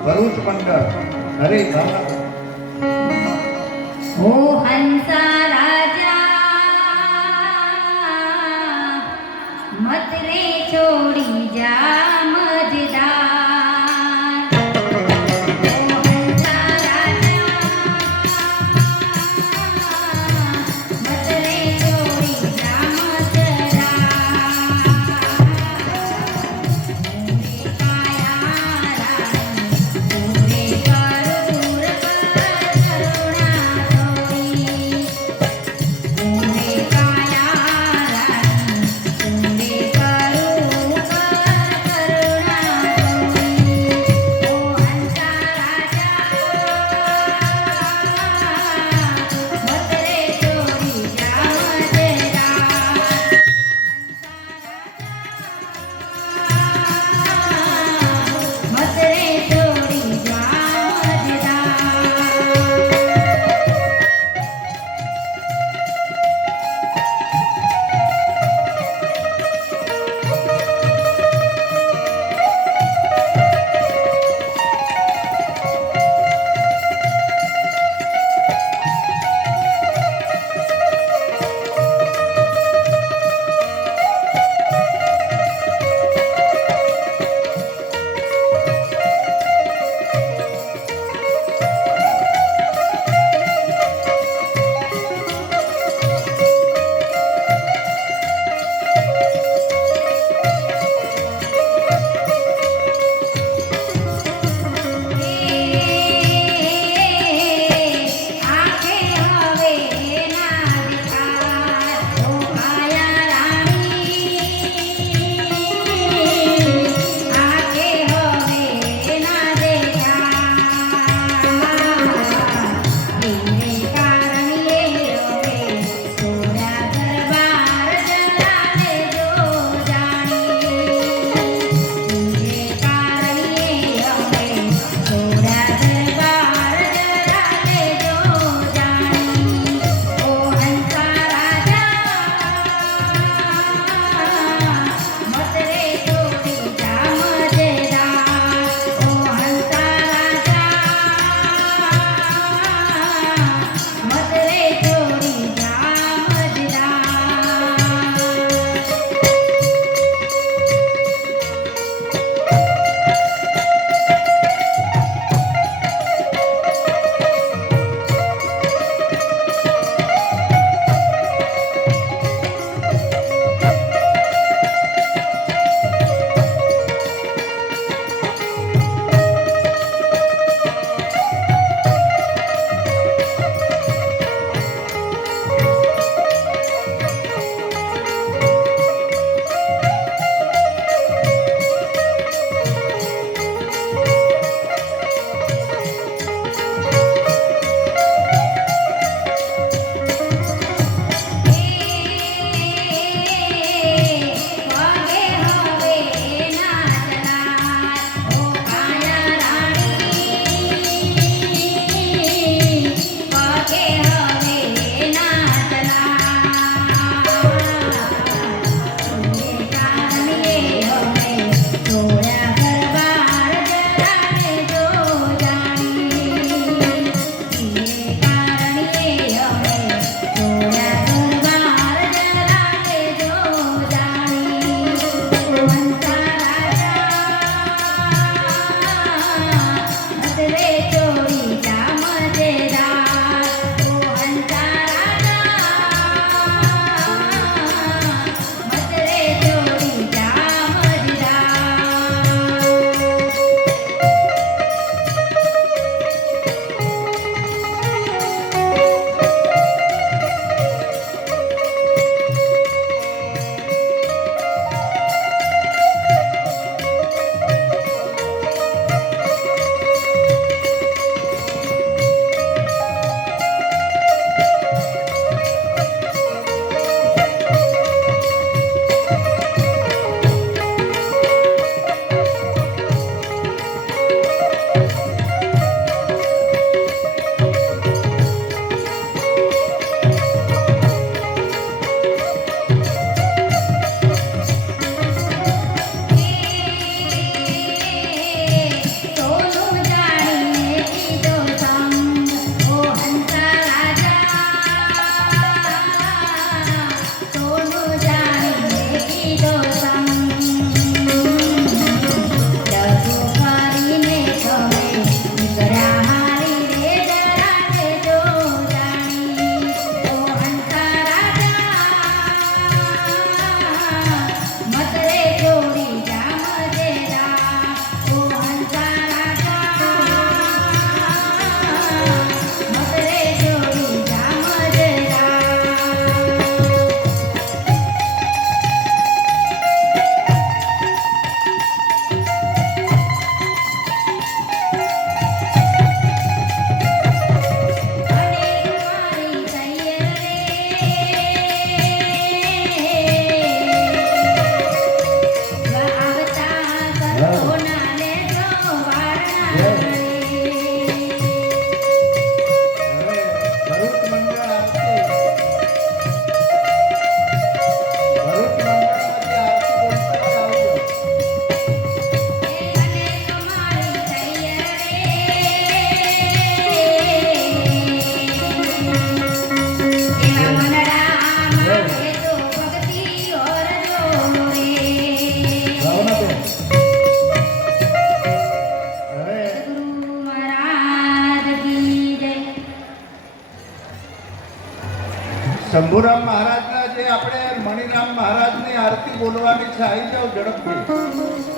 ભરૂચ મંડળ હરે ઓ હંસા શંભુરામ મહારાજના જે આપણે મણિરામ મહારાજની આરતી બોલવાની છે આવી જાઓ ઝડપથી.